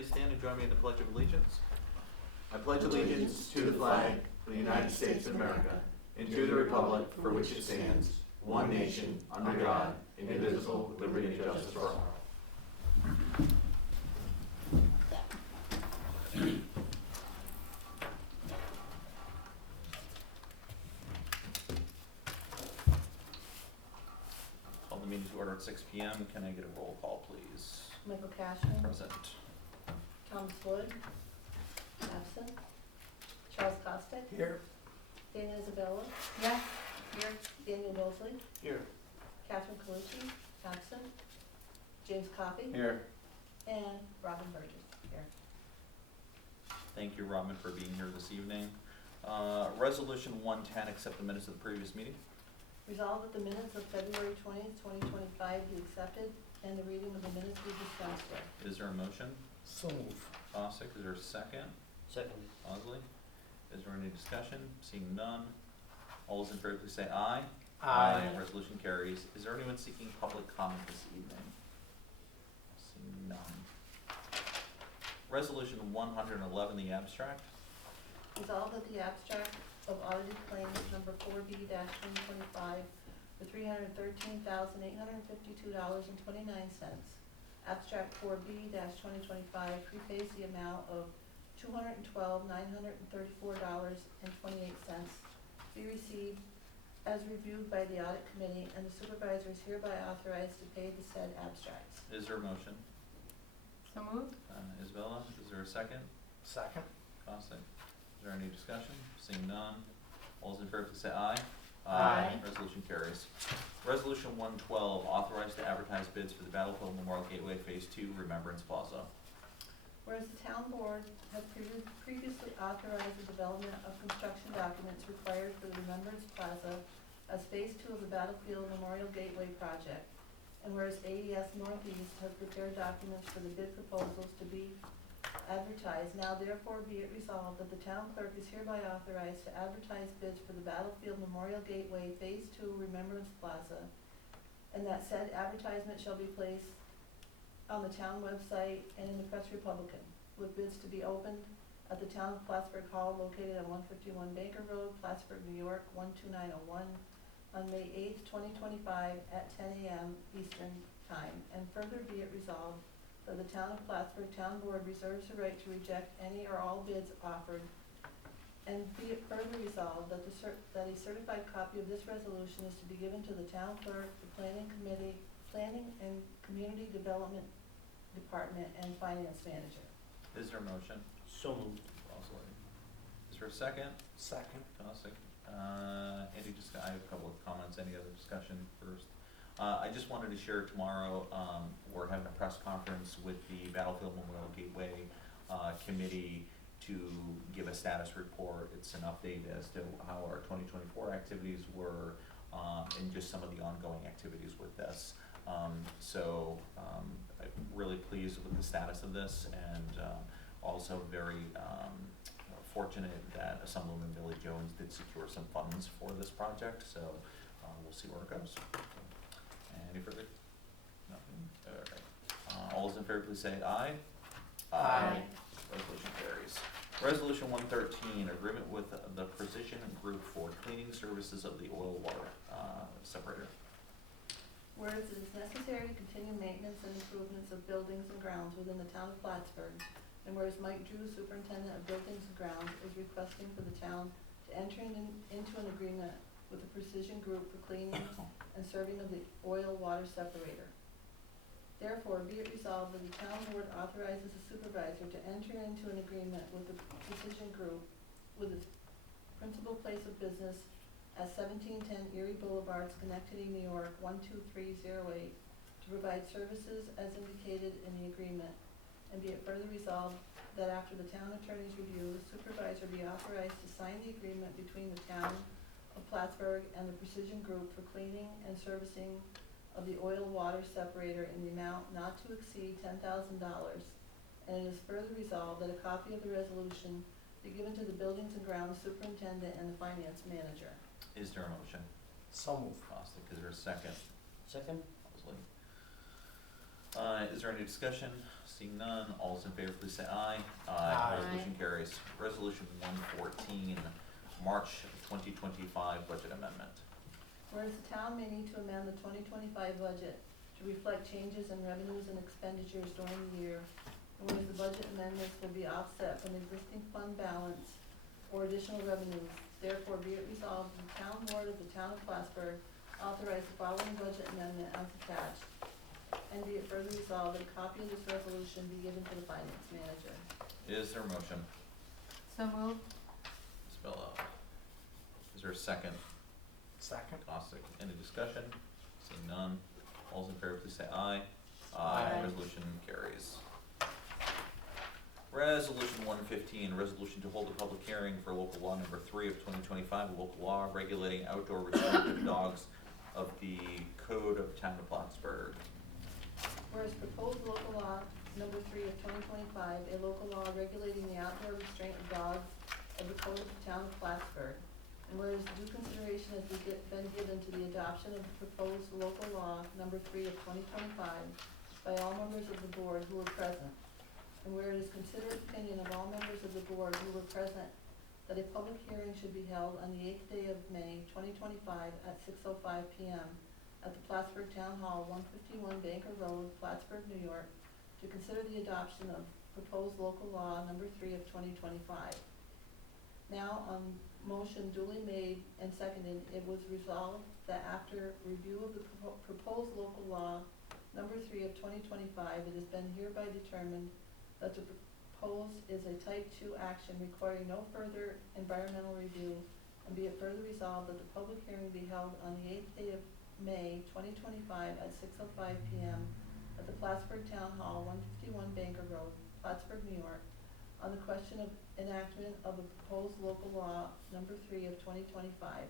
please stand and join me in the Pledge of Allegiance. I pledge allegiance to the flag of the United States of America and to the republic for which it stands, one nation, under God, indivisible, with liberty and justice for all. Call the meeting to order at 6 p.m. Can I get a roll call, please? Michael Cashman. Present. Thomas Wood. Absent. Charles Costick. Here. Dana Isabella. Yes. Here. Daniel Mosley. Here. Catherine Calucci. Absent. James Coffey. Here. And Robin Burgess. Here. Thank you, Robin, for being here this evening. Resolution 110, accept the minutes of the previous meeting. Resolved that the minutes of February 20th, 2025 be accepted and the reading of the minutes be dispensed with. Is there a motion? So move. Costick, is there a second? Second. Bosley, is there any discussion? Seeing none. All those in favor, please say aye. Aye. Resolution carries. Is there anyone seeking public comment this evening? Seeing none. Resolution 111, the abstract. Resolved that the abstract of audited claims number 4B-2025 for $313,852.29. Abstract 4B-2025 prepays the amount of $212,934.28 be received as reviewed by the audit committee, and the supervisor is hereby authorized to pay the said abstracts. Is there a motion? So moved. Isabella, is there a second? Second. Costick, is there any discussion? Seeing none. All those in favor, please say aye. Aye. Resolution carries. Resolution 112, authorized to advertise bids for the Battlefield Memorial Gateway Phase 2 Remembrance Plaza. Whereas the town board had previously authorized the development of construction documents required for the Remembrance Plaza as Phase 2 of the Battlefield Memorial Gateway project, and whereas AES Northeast has prepared documents for the bid proposals to be advertised, now therefore be it resolved that the town clerk is hereby authorized to advertise bids for the Battlefield Memorial Gateway Phase 2 Remembrance Plaza, and that said advertisement shall be placed on the town website and in the Press Republican, with bids to be opened at the town of Plattsburgh Hall located at 151 Baker Road, Plattsburgh, New York, 12901, on May 8th, 2025 at 10 a.m. Eastern Time. And further be it resolved that the town of Plattsburgh Town Board reserves the right to reject any or all bids offered. And be it further resolved that that a certified copy of this resolution is to be given to the town clerk, the planning and community development department, and finance manager. Is there a motion? So moved. Bosley. Is there a second? Second. Costick. I have a couple of comments. Any other discussion first? I just wanted to share tomorrow, we're having a press conference with the Battlefield Memorial Gateway Committee to give a status report. It's an update as to how our 2024 activities were and just some of the ongoing activities with this. I'm really pleased with the status of this, and also very fortunate that Assemblyman Billy Jones did secure some funds for this project, so we'll see where it goes. Any further? Nothing? All right. All those in favor, please say aye. Aye. Resolution carries. Resolution 113, agreement with the Precision Group for cleaning services of the oil water separator. Whereas it is necessary to continue maintenance and improvements of buildings and grounds within the town of Plattsburgh, and whereas Mike Drew, Superintendent of Buildings and Grounds, is requesting for the town to enter into an agreement with the Precision Group for cleaning and serving of the oil water separator. Therefore, be it resolved that the town board authorizes the supervisor to enter into an agreement with the Precision Group with its principal place of business at 1710 Erie Boulevard, Schenectady, New York, 12308, to provide services as indicated in the agreement. And be it further resolved that after the town attorney's review, the supervisor be authorized to sign the agreement between the town of Plattsburgh and the Precision Group for cleaning and servicing of the oil water separator in the amount not to exceed $10,000. And it is further resolved that a copy of the resolution be given to the Buildings and Grounds Superintendent and the Finance Manager. Is there a motion? So moved. Costick, is there a second? Second. Bosley. Is there any discussion? Seeing none, all those in favor, please say aye. Aye. Resolution carries. Resolution 114, March 2025 budget amendment. Whereas the town may need to amend the 2025 budget to reflect changes in revenues and expenditures during the year, and whereas the budget amendments will be offset from existing fund balance or additional revenues, therefore be it resolved, the town board of the town of Plattsburgh authorize the following budget amendment as attached, and be it further resolved that a copy of this resolution be given to the finance manager. Is there a motion? So moved. Ms. Bello. Is there a second? Second. Costick. Any discussion? Seeing none, all those in favor, please say aye. Aye. Resolution carries. Resolution 115, resolution to hold a public hearing for local law number 3 of 2025, a local law regulating outdoor restricted dogs of the Code of Town of Plattsburgh. Whereas proposed local law number 3 of 2025, a local law regulating the outdoor restraint of dogs of the Code of the Town of Plattsburgh. And whereas due consideration has been given to the adoption of the proposed local law number 3 of 2025 by all members of the board who were present. And where it is considered opinion of all members of the board who were present that a public hearing should be held on the 8th day of May 2025 at 6:05 p.m. at the Plattsburgh Town Hall, 151 Banker Road, Plattsburgh, New York, to consider the adoption of proposed local law number 3 of 2025. Now, on motion duly made and seconded, it was resolved that after review of the proposed local law number 3 of 2025, it has been hereby determined that the proposed is a type 2 action requiring no further environmental review, and be it further resolved that the public hearing be held on the 8th day of May 2025 at 6:05 p.m. at the Plattsburgh Town Hall, 151 Banker Road, Plattsburgh, New York, on the question of enactment of a proposed local law number 3 of 2025.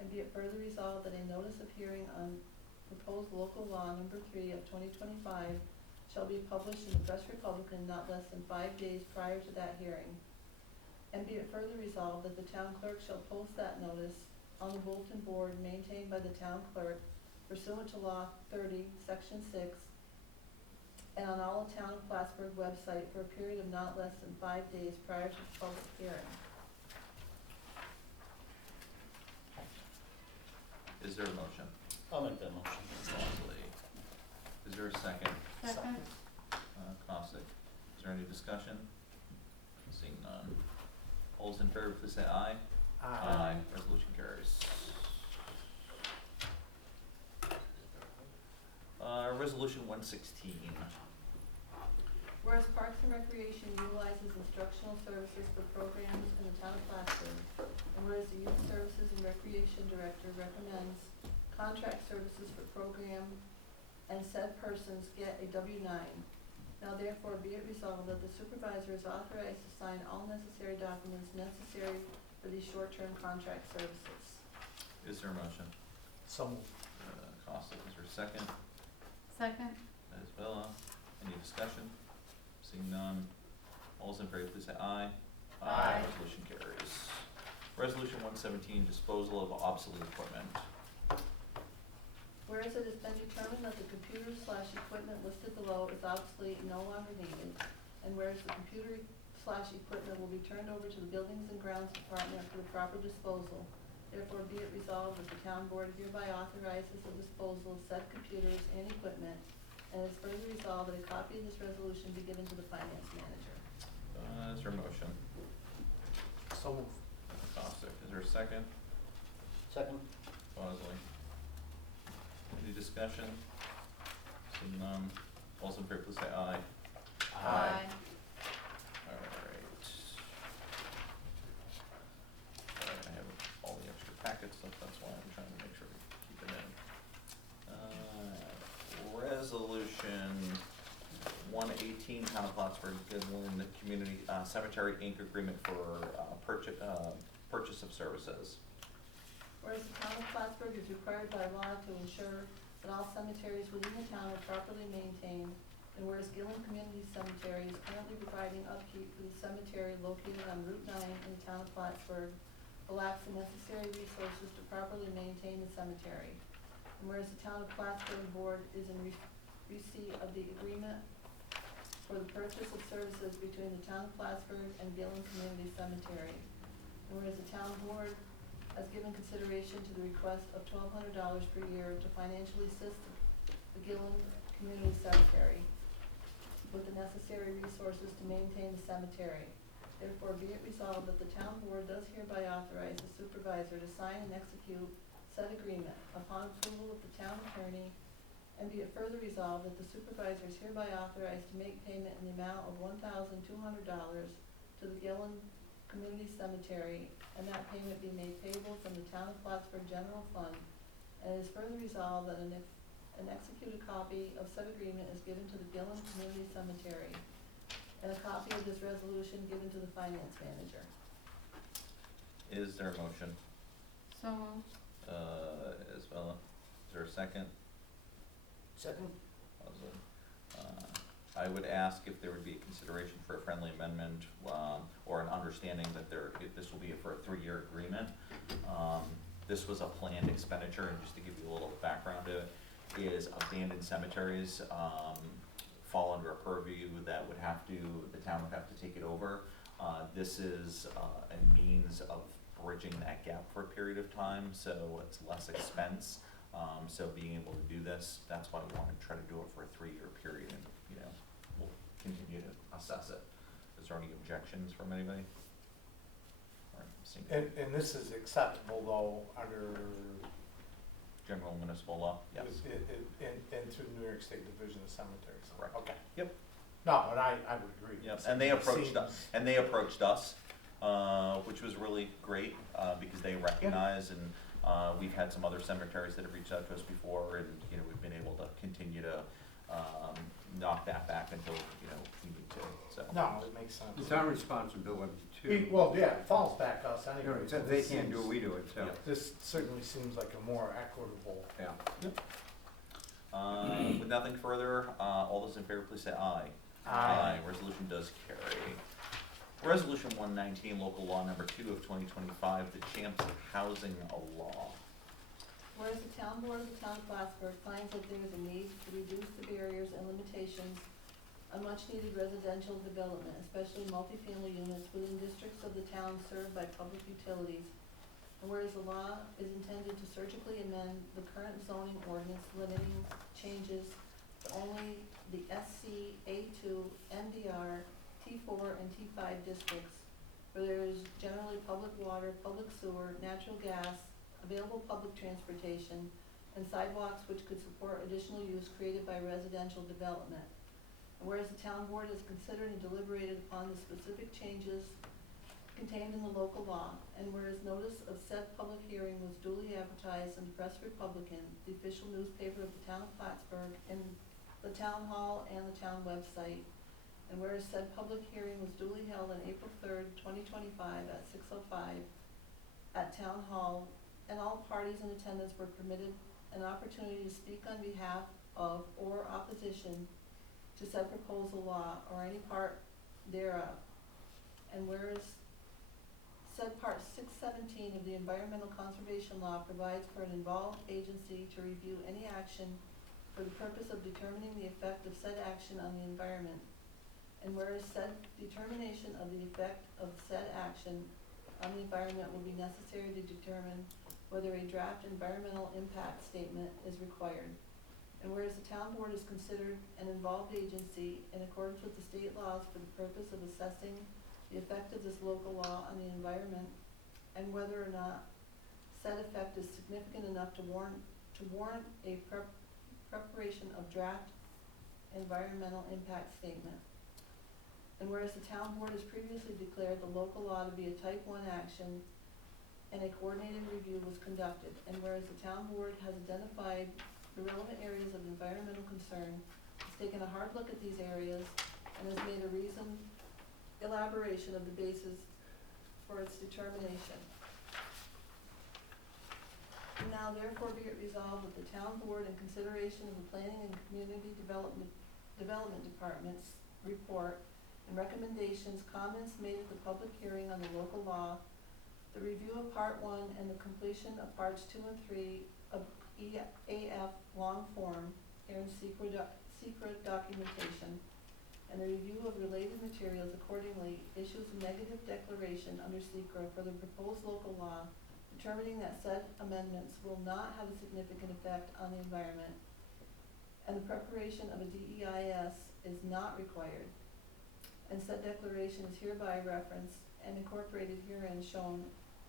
And be it further resolved that a notice of hearing on proposed local law number 3 of 2025 shall be published in the Press Republican not less than 5 days prior to that hearing. And be it further resolved that the town clerk shall post that notice on the bulletin board maintained by the town clerk pursuant to Law 30, Section 6, and on all Town of Plattsburgh website for a period of not less than 5 days prior to the public hearing. Is there a motion? I'll make that motion. Leslie. Is there a second? Second. Costick. Is there any discussion? Seeing none. All those in favor, please say aye. Aye. Resolution carries. Resolution 116. Whereas Parks and Recreation utilizes instructional services for programs in the town of Plattsburgh, and whereas the Youth Services and Recreation Director recommends contract services for program and said persons get a W-9. Now therefore be it resolved that the supervisor is authorized to sign all necessary documents necessary for these short-term contract services. Is there a motion? So moved. Costick, is there a second? Second. Isabella, any discussion? Seeing none, all those in favor, please say aye. Aye. Resolution carries. Resolution 117, disposal of obsolete equipment. Whereas it has been determined that the computer/equipment listed below is obsolete and no longer needed, and whereas the computer/equipment will be turned over to the Buildings and Grounds Department for the proper disposal, therefore be it resolved that the town board hereby authorizes the disposal of said computers and equipment, and is further resolved that a copy of this resolution be given to the finance manager. Is there a motion? So moved. Costick, is there a second? Second. Bosley. Any discussion? Seeing none, all those in favor, please say aye. Aye. Alright. Sorry, I have all the extra packet stuff, that's why I'm trying to make sure we keep it in. Resolution 118, Town of Plattsburgh, Goodwin Community Cemetery Inc. agreement for purchase of services. Whereas the town of Plattsburgh is required by law to ensure that all cemeteries within the town are properly maintained, and whereas Gillen Community Cemetery is currently providing upkeep for the cemetery located on Route 9 in the town of Plattsburgh, but lacks the necessary resources to properly maintain the cemetery. And whereas the town of Plattsburgh board is in receipt of the agreement for the purchase of services between the town of Plattsburgh and Gillen Community Cemetery. And whereas the town board has given consideration to the request of $1,200 per year to financially assist the Gillen Community Cemetery with the necessary resources to maintain the cemetery. Therefore, be it resolved that the town board does hereby authorize the supervisor to sign and execute said agreement upon approval of the town attorney, and be it further resolved that the supervisor is hereby authorized to make payment in the amount of $1,200 to the Gillen Community Cemetery, and that payment be made payable from the town of Plattsburgh General Fund. And it is further resolved that an executed copy of said agreement is given to the Gillen Community Cemetery, and a copy of this resolution given to the finance manager. Is there a motion? So moved. Isabella, is there a second? Second? I would ask if there would be a consideration for a friendly amendment, or an understanding that this will be for a 3-year agreement. This was a planned expenditure, and just to give you a little background to it, is abandoned cemeteries, fall under a purview that the town would have to take it over. This is, a means of bridging that gap for a period of time, so it's less expense. So being able to do this, that's why we want to try to do it for a 3-year period, and, we'll continue to assess it. Is there any objections from anybody? All right, seeing none. And this is acceptable though under, General municipal law, yes. and through the New York State Division of Cemeteries? Correct. Okay. Yep. No, and I would agree. Yep, and they approached us, which was really great, because they recognize, and, we've had some other cemeteries that have reached out to us before, and, we've been able to continue to, knock that back until, we need to, so. No, it makes sense. It's our responsibility too. Well, yeah, it falls back to us anyway. If they can't do it, we do it, so. Yeah. This certainly seems like a more equitable. Yeah. With nothing further, all those in favor, please say aye. Aye. Resolution does carry. Resolution 119, local law number 2 of 2025, the Champs Housing Law. Whereas the town board of the town of Plattsburgh finds that there is a need to reduce the barriers and limitations on much-needed residential development, especially multifamily units within districts of the town served by public utilities. And whereas the law is intended to surgically amend the current zoning ordinance limiting changes to only the SC, A2, MDR, T4, and T5 districts, where there is generally public water, public sewer, natural gas, available public transportation, and sidewalks which could support additional use created by residential development. And whereas the town board has considered and deliberated upon the specific changes contained in the local law, and whereas notice of said public hearing was duly advertised in the Press Republican, the official newspaper of the town of Plattsburgh, in the town hall and the town website, and whereas said public hearing was duly held on April 3rd, 2025 at 6:05 at town hall, and all parties in attendance were permitted an opportunity to speak on behalf of or opposition to said proposal law or any part thereof. And whereas said part 617 of the Environmental Conservation Law provides for an involved agency to review any action for the purpose of determining the effect of said action on the environment. And whereas said determination of the effect of said action on the environment will be necessary to determine whether a draft environmental impact statement is required. And whereas the town board is considered an involved agency in accordance with the state laws for the purpose of assessing the effect of this local law on the environment, and whether or not said effect is significant enough to warrant a preparation of draft environmental impact statement. And whereas the town board has previously declared the local law to be a type 1 action, and a coordinated review was conducted, and whereas the town board has identified the relevant areas of environmental concern, has taken a hard look at these areas, and has made a reasoned elaboration of the basis for its determination. And now therefore be it resolved that the town board, in consideration of the Planning and Community Development Department's report and recommendations, comments made at the public hearing on the local law, the review of Part 1 and the completion of Parts 2 and 3 of EAF long form, here in secret documentation, and a review of related materials accordingly issues a negative declaration under SECR for the proposed local law, determining that said amendments will not have a significant effect on the environment, and the preparation of a DEIS is not required, and said declaration is hereby referenced and incorporated herein shown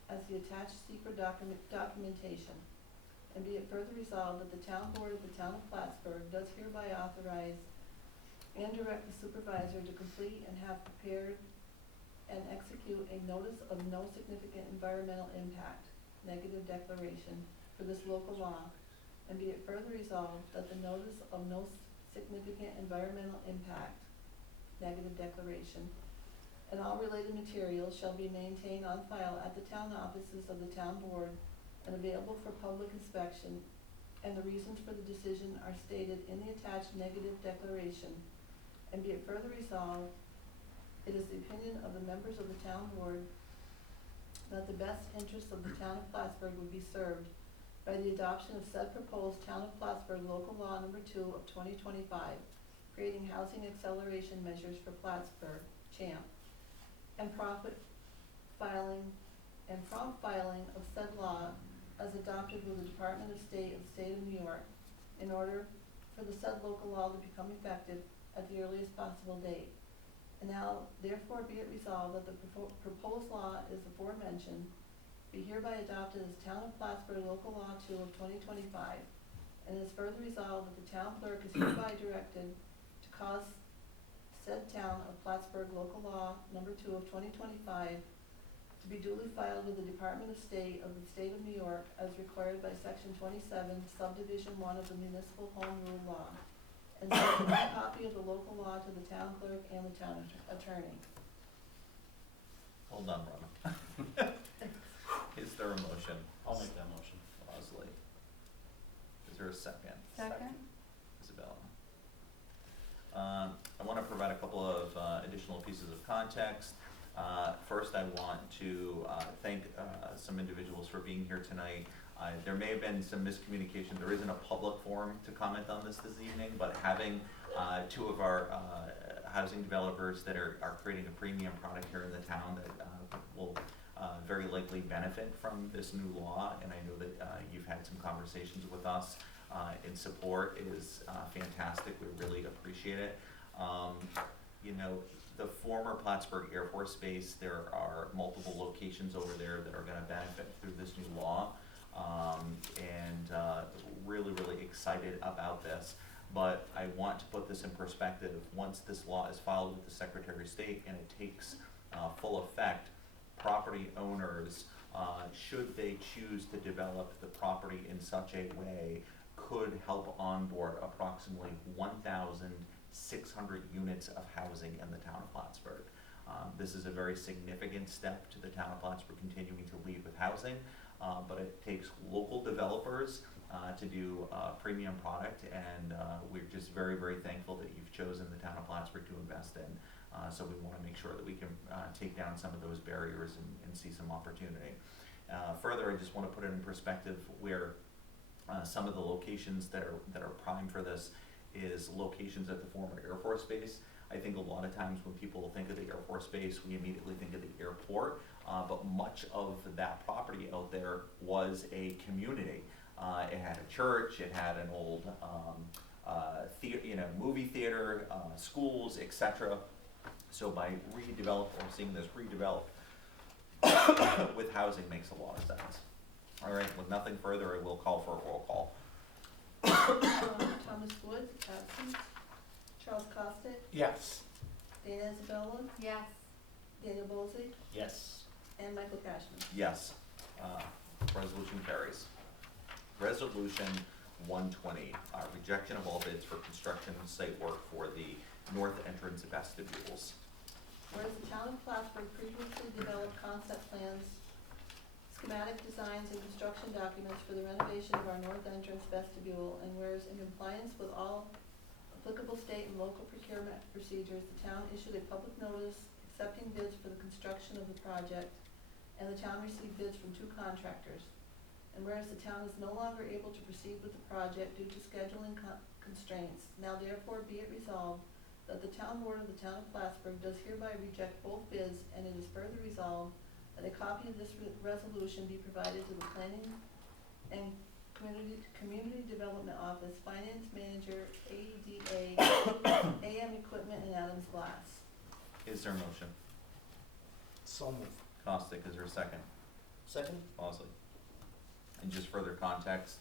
as the attached secret documentation. And be it further resolved that the town board of the town of Plattsburgh does hereby authorize and direct the supervisor to complete and have prepared and execute a notice of no significant environmental impact, negative declaration, for this local law. And be it further resolved that the notice of no significant environmental impact, negative declaration, and all related materials shall be maintained on file at the town offices of the town board and available for public inspection, and the reasons for the decision are stated in the attached negative declaration. And be it further resolved, it is the opinion of the members of the town board that the best interests of the town of Plattsburgh would be served by the adoption of said proposed Town of Plattsburgh Local Law Number 2 of 2025, creating housing acceleration measures for Plattsburgh, CHAMP, and prompt filing of said law as adopted with the Department of State of the State of New York, in order for the said local law to become effective at the earliest possible date. And now, therefore, be it resolved that the proposed law is aforementioned be hereby adopted as Town of Plattsburgh Local Law 2 of 2025, and is further resolved that the town clerk is hereby directed to cause said Town of Plattsburgh Local Law Number 2 of 2025 to be duly filed with the Department of State of the State of New York as required by Section 27, Subdivision 1 of the Municipal Home Rule Law, and send a copy of the local law to the town clerk and the town attorney. Well done, Rhonda. Is there a motion? I'll make that motion. Bosley. Is there a second? Second? Isabella. I want to provide a couple of additional pieces of context. First, I want to thank some individuals for being here tonight. There may have been some miscommunication. There isn't a public forum to comment on this evening, but having two of our housing developers that are creating a premium product here in the town that will very likely benefit from this new law, and I know that you've had some conversations with us in support, is fantastic. We really appreciate it. You know, the former Plattsburgh Air Force Base, there are multiple locations over there that are going to benefit through this new law, and really excited about this. But I want to put this in perspective. Once this law is filed with the Secretary of State and it takes full effect, property owners, should they choose to develop the property in such a way, could help onboard approximately 1,600 units of housing in the town of Plattsburgh. This is a very significant step to the town of Plattsburgh continuing to lead with housing, but it takes local developers to do a premium product, and we're just very thankful that you've chosen the town of Plattsburgh to invest in. So we want to make sure that we can take down some of those barriers and see some opportunity. Further, I just want to put it in perspective where some of the locations that are prime for this is locations at the former Air Force Base. I think a lot of times when people think of the Air Force Base, we immediately think of the airport, but much of that property out there was a community. It had a church, it had an old movie theater, schools, etc. So by seeing this redeveloped with housing makes a lot of sense. All right, with nothing further, I will call for a roll call. Thomas Wood, absent. Charles Costick, Yes. Dana Isabella, Yes. Daniel Bolsey, Yes. and Michael Cashman. Yes. Resolution carries. Resolution 120, rejection of all bids for construction and site work for the north entrance vestibules. Whereas the town of Plattsburgh previously developed concept plans, schematic designs, and construction documents for the renovation of our north entrance vestibule, and whereas in compliance with all applicable state and local procurement procedures, the town issued a public notice accepting bids for the construction of the project, and the town received bids from 2 contractors. And whereas the town is no longer able to proceed with the project due to scheduling constraints, now therefore be it resolved that the town board of the town of Plattsburgh does hereby reject both bids, and it is further resolved that a copy of this resolution be provided to the Planning and Community Development Office, Finance Manager, ADA, AM Equipment, and Adams Glass. Is there a motion? So moved. Costick, is there a second? Second? Bosley. And just further context,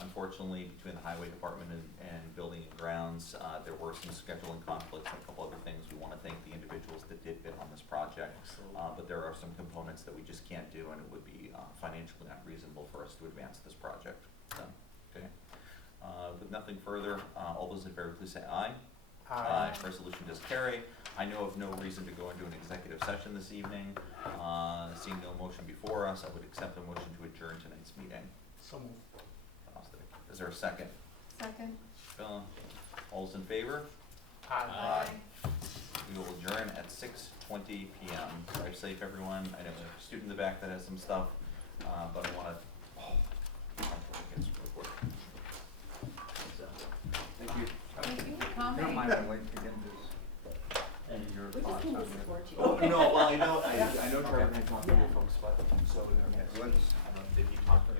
unfortunately, between the highway department and building and grounds, there were some scheduling conflicts and a couple other things. We wanna thank the individuals that did bid on this project. But there are some components that we just can't do, and it would be financially unreasonable for us to advance this project. So, okay. With nothing further, all those in favor, please say aye. Resolution does carry. I know of no reason to go into an executive session this evening. Seeing no motion before us, I would accept a motion to adjourn tonight's meeting. So moved. Fantastic. Is there a second? Second. Bill, all those in favor? Aye. We will adjourn at 6:20 PM. Drive safe, everyone. I know there's a student in the back that has some stuff, but I wanna, keep my focus real quick. So, Thank you. Thank you for I coming. don't mind, I'm waiting to get this. And your We just thoughts came on to it. support you. Oh, no, well, I know Trevor had talked to you folks, but, so, Okay, let's- did he talk to you?